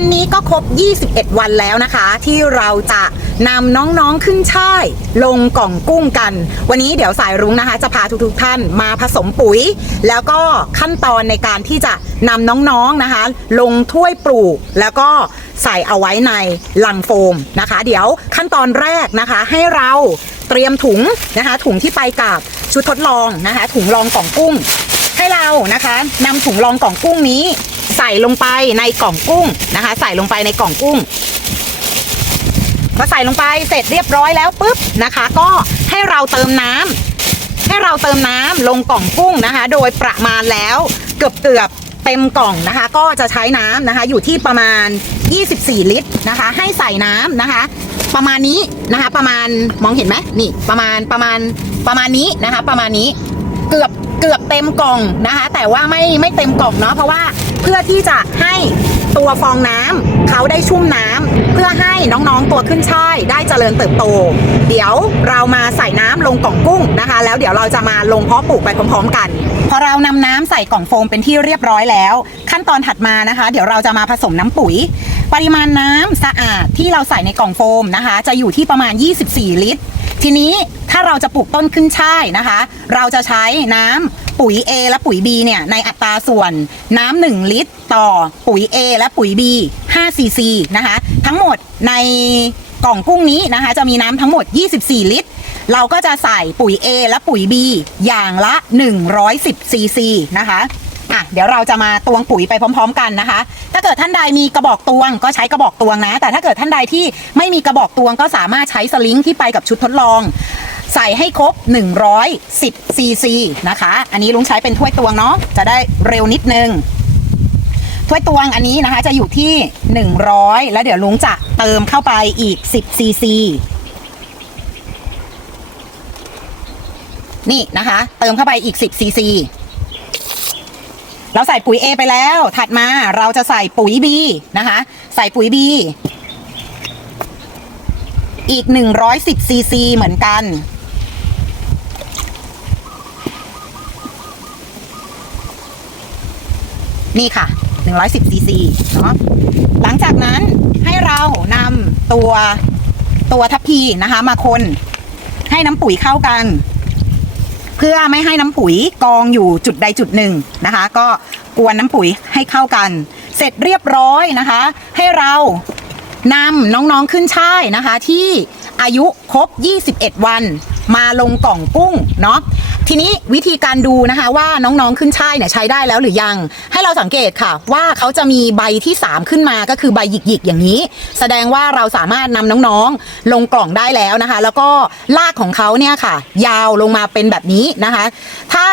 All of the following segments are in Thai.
วันนี้ก็ครบ 21 วันแล้วนะคะ ที่เราจะนำน้องๆขึ้นช่าย ลงกล่องกุ้งกัน วันนี้เดี๋ยวสายรุ้งนะคะ จะพาทุกๆท่านมาผสมปุ๋ย แล้วก็ขั้นตอนในการที่จะนำน้องๆนะคะ ลงถ้วยปลูก แล้วก็ใส่เอาไว้ในลังโฟมนะคะ เดี๋ยวขั้นตอนแรกนะคะ ให้เราเตรียมถุงนะคะ ถุงที่ไปกับชุดทดลองนะคะ ถุงรองกล่องกุ้ง ให้เรานะคะนำถุงรองกล่องกุ้งนี้ ใส่ลงไปในกล่องกุ้งนะคะ ใส่ลงไปในกล่องกุ้งพอใส่ลงไปเสร็จเรียบร้อยแล้วปุ๊บนะคะ ก็ให้เราเติมน้ำให้เราเติมน้ำลงกล่องกุ้งนะคะ โดยประมาณแล้วเกือบเกือบเต็มกล่องนะคะ ก็จะใช้น้ำนะคะ อยู่ที่ประมาณ 24 ลิตรนะคะ ให้ใส่น้ำนะคะ ประมาณนี้นะคะ ประมาณมองเห็นไหมนี่ประมาณประมาณประมาณนี้นะคะ ประมาณนี้ เกือบเกือบเต็มกล่องนะคะ แต่ว่าไม่ไม่เต็มกล่องเนาะเพราะว่าเพื่อที่จะให้ตัวฟองน้ำเขาได้ชุ่มน้ำเพื่อให้น้องๆตัวขึ้นช่ายได้เจริญเติบโต เดี๋ยวเรามาใส่น้ำลงกล่องกุ้งนะคะ แล้วเดี๋ยวเราจะมาลงเพาะปลูกไปพร้อมๆกันพอเรานำน้ำใส่กล่องโฟมเป็นที่เรียบร้อยแล้ว ขั้นตอนถัดมานะคะ เดี๋ยวเราจะมาผสมน้ำปุ๋ย ปริมาณน้ำสะอาดที่เราใส่ในกล่องโฟมนะคะ จะอยู่ที่ประมาณ 24 ลิตร ทีนี้ถ้าเราจะปลูกต้นขึ้นช่ายนะคะ เราจะใช้น้ำปุ๋ย A และปุ๋ย B เนี่ยในอัตราส่วนน้ำ1ลิตร ต่อปุ๋ย A และปุ๋ย B 5 cc นะคะ ทั้งหมดในกล่องกุ้งนี้นะคะ จะมีน้ำทั้งหมด 24 ลิตร เราก็จะใส่ปุ๋ย A และปุ๋ย B อย่างละ 110 cc นะคะ อะเดี๋ยวเราจะมาตวงปุ๋ยไปพร้อม ๆ กันนะคะ ถ้าเกิดท่านใดมีกระบอกตวงก็ใช้กระบอกตวงนะ แต่ถ้าเกิดท่านใดที่ไม่มีกระบอกตวงก็สามารถใช้สลิงที่ไปกับชุดทดลอง ใส่ให้ครบ 110ซีซีนะคะ อันนี้ลุงใช้เป็นถ้วยตวงเนาะจะได้เร็วนิดนึงถ้วยตวงอันนี้นะคะจะอยู่ที่ 100 แล้วเดี๋ยวลุงจะเติมเข้าไปอีก 10ซีซีนี่นะคะ เติมเข้าไปอีก 10ซีซี เราใส่ปุ๋ย A ไปแล้ว ถัดมาเราจะใส่ปุ๋ย B นะคะ ใส่ปุ๋ย B อีก 110ซีซีเหมือนกัน นี่ค่ะ 110ซีซีเนาะหลังจากนั้นให้เรานำตัวตัวทัพพีนะคะ มาคนให้น้ำปุ๋ยเข้ากัน เพื่อไม่ให้น้ำปุ๋ยกองอยู่จุดใดจุดหนึ่งนะคะ ก็กวนน้ำปุ๋ยให้เข้ากัน เสร็จเรียบร้อยนะคะ ให้เรานำน้องๆขึ้นช่ายนะคะ ที่อายุครบ 21 วัน มาลงกล่องกุ้งเนาะ ทีนี้วิธีการดูนะคะว่าน้องๆขึ้นช่ายเนี่ยใช้ได้แล้วหรือยัง ให้เราสังเกตค่ะ ว่าเขาจะมีใบที่ 3 ขึ้นมาก็คือใบหยิกๆอย่างนี้ แสดงว่าเราสามารถนำน้องๆ ลงกล่องได้แล้วนะคะ แล้วก็ลากของเขาเนี่ยค่ะ ยาวลงมาเป็นแบบนี้นะคะ ถ้า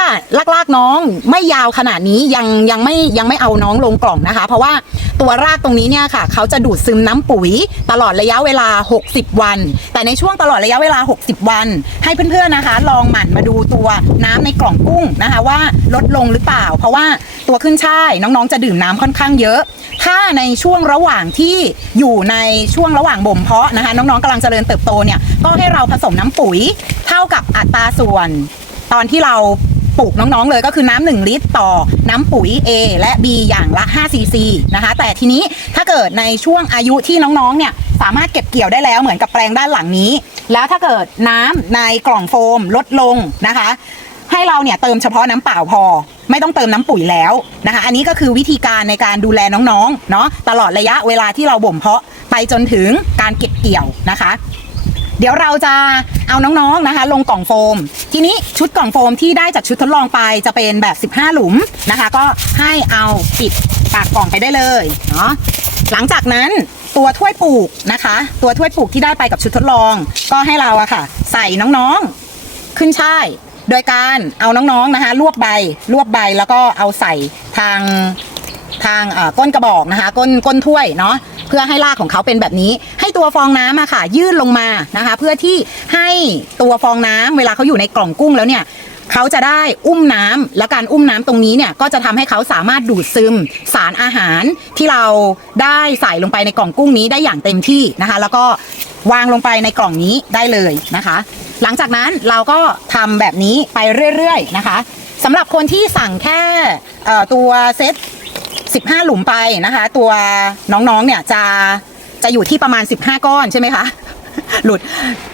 ลากๆน้องไม่ยาวขนาดนี้ยังยังไม่ยังไม่เอาน้องลงกล่องนะคะ เพราะว่า ตัวรากตรงนี้เนี่ยค่ะ เขาจะดูดซึมน้ำปุ๋ยตลอดระยะเวลา 60 วัน แต่ในช่วงตลอดระยะเวลา 60 วัน ให้เพื่อนๆนะคะ ลองหมั่นมาดูตัวน้ำในกล่องกุ้งนะคะ ว่าลดลงหรือเปล่า เพราะว่าตัวขึ้นช่ายน้องๆ จะดื่มน้ำค่อนข้างเยอะ ถ้าในช่วงระหว่างที่อยู่ในช่วงระหว่างบ่มเพาะนะคะ น้องๆกำลังเจริญเติบโตเนี่ยก็ให้เราผสมน้ำปุ๋ย เท่ากับอัตราส่วน ตอนที่เรา ปลูกน้องๆเลยก็คือน้ำ1ลิตรต่อน้ำปุ๋ย A และ B อย่างละ5ซีซีนะคะ แต่ทีนี้ถ้าเกิดในช่วงอายุที่น้องๆเนี่ยสามารถเก็บเกี่ยวได้แล้วเหมือนกับแปลงด้านหลังนี้ แล้วถ้าเกิดน้ำในกล่องโฟมลดลงนะคะ ให้เราเนี่ยเติมเฉพาะน้ำเปล่าพอไม่ต้องเติมน้ำปุ๋ยแล้วนะคะ อันนี้ก็คือวิธีการในการดูแลน้องๆ เนาะตลอดระยะเวลาที่เราบ่มเพาะไปจนถึงการเก็บเกี่ยวนะคะ เดี๋ยวเราจะ เอาน้องๆนะคะ ลงกล่องโฟม ทีนี้ชุดกล่องโฟมที่ได้จากชุดทดลองไปจะเป็นแบบ 15 หลุมนะคะ ก็ให้เอาปิดปากกล่องไปได้เลยเนาะหลังจากนั้นตัวถ้วยปลูกนะคะ ตัวถ้วยปลูกที่ได้ไปกับชุดทดลอง ก็ให้เราอะค่ะ ใส่น้องๆขึ้นช่ายโดยการเอาน้องๆนะคะ รวบใบรวบใบแล้วก็เอาใส่ทางทางเอ่อก้นกระบอกนะคะ ก้นก้นถ้วยเนาะเพื่อให้รากของเขาเป็นแบบนี้ ตัวฟองน้ำอะค่ะ ยื่นลงมานะคะ เพื่อที่ให้ตัวฟองน้ำเวลาเขาอยู่ในกล่องกุ้งแล้วเนี่ยเขาจะได้อุ้มน้ำและการอุ้มน้ำตรงนี้เนี่ยก็จะทำให้เขาสามารถดูดซึมสารอาหารที่เราได้ใส่ลงไปในกล่องกุ้งนี้ได้อย่างเต็มที่นะคะ แล้วก็วางลงไปในกล่องนี้ได้เลยนะคะ หลังจากนั้นเราก็ทำแบบนี้ไปเรื่อยๆนะคะสำหรับคนที่สั่งแค่ตัวเซต15 หลุมไปนะคะ ตัวน้องๆเนี่ยจะ จะอยู่ที่ประมาณ 15 ก้อนใช่ไหมคะ หลุด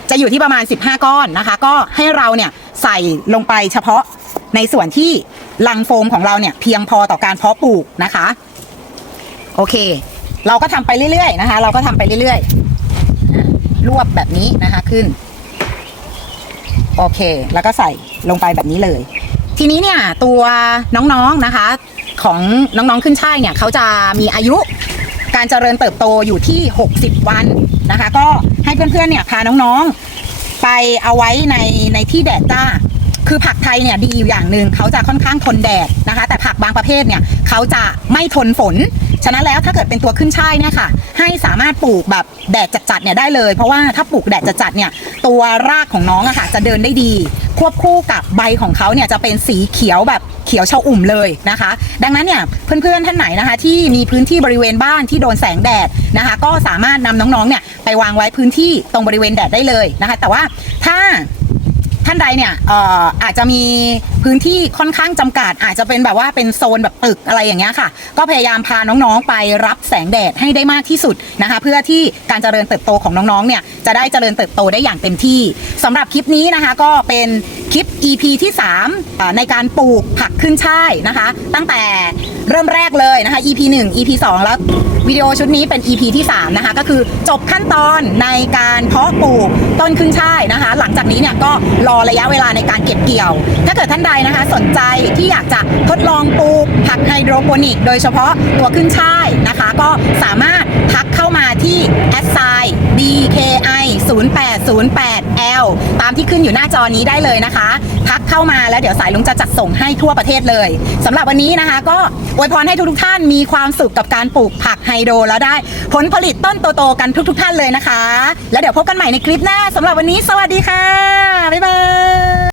จะอยู่ที่ประมาณ 15 ก้อนนะคะ ก็ให้เราเนี่ยใส่ลงไปเฉพาะในส่วนที่ลังโฟมของเราเนี่ยเพียงพอต่อการเพาะปลูกนะคะ โอเค เราก็ทำไปเรื่อยๆนะคะ เราก็ทำไปเรื่อยๆรวบแบบนี้นะคะขึ้น โอเค แล้วก็ใส่ลงไปแบบนี้เลย ทีนี้เนี่ยตัวน้องๆนะคะ ของน้องๆขึ้นช่ายเนี่ยเขาจะมีอายุ การเจริญเติบโตอยู่ที่ 60 วันนะคะ ก็ให้เพื่อนๆเนี่ยพาน้องๆไปเอาไว้ในในที่แดดจ้า คือผักไทยเนี่ยดีอยู่อย่างหนึ่งเขาจะค่อนข้างทนแดดนะคะ แต่ผักบางประเภทเนี่ยเขาจะไม่ทนฝน ฉะนั้นแล้วถ้าเกิดเป็นตัวขึ้นช่ายเนี่ยค่ะ ให้สามารถปลูกแบบแดดจัดๆเนี่ยได้เลย เพราะว่าถ้าปลูกแดดจัดๆเนี่ยตัวรากของน้องอะค่ะจะเดินได้ดี ควบคู่กับใบของเขาเนี่ยจะเป็นสีเขียวแบบเขียวชอุ่มเลยนะคะ ดังนั้นเนี่ยเพื่อนๆท่านไหนนะคะที่มีพื้นที่บริเวณบ้านที่โดนแสงแดดนะคะ ก็สามารถนำน้องๆเนี่ยไปวางไว้พื้นที่ตรงบริเวณแดดได้เลยนะคะ แต่ว่าถ้า ท่านใดเนี่ยเอ่ออาจจะมีพื้นที่ค่อนข้างจำกัด อาจจะเป็นแบบว่าเป็นโซนแบบตึกอะไรอย่างเงี้ยค่ะ ก็พยายามพาน้องๆไปรับแสงแดดให้ได้มากที่สุดนะคะ เพื่อที่การเจริญเติบโตของน้องๆเนี่ยจะได้เจริญเติบโตได้อย่างเต็มที่สำหรับคลิปนี้นะคะก็เป็นคลิป EP ที่3ในการปลูกผักขึ้นช่ายนะคะ ตั้งแต่ เริ่มแรกเลยนะคะ EP 1 EP 2 แล้ววิดีโอชุดนี้เป็น EP ที่ 3 นะคะ ก็คือจบขั้นตอนในการเพาะปลูกต้นขึ้นช่ายนะคะ หลังจากนี้เนี่ยก็รอระยะเวลาในการเก็บเกี่ยว ถ้าเกิดท่านใดนะคะสนใจที่อยากจะทดลองปลูกผักไฮโดรโปนิก โดยเฉพาะตัวขึ้นช่ายนะคะ ก็สามารถ ทักเข้ามาที่ a s s i DKI 0808L ตามที่ขึ้นอยู่หน้าจอนี้ได้เลยนะคะ ทักเข้ามาแล้วเดี๋ยวสายลุงจะจัดส่งให้ทั่วประเทศเลยสำหรับวันนี้นะคะ ก็อวยพรให้ทุกๆท่านมีความสุขกับการปลูกผักไฮโดรแล้วได้ผลผลิตต้นโตๆกันทุก ๆ ท่านเลยนะคะ แล้วเดี๋ยวพบกันใหม่ในคลิปหน้าสำหรับวันนี้ สวัสดีค่ะ บ๊ายบาย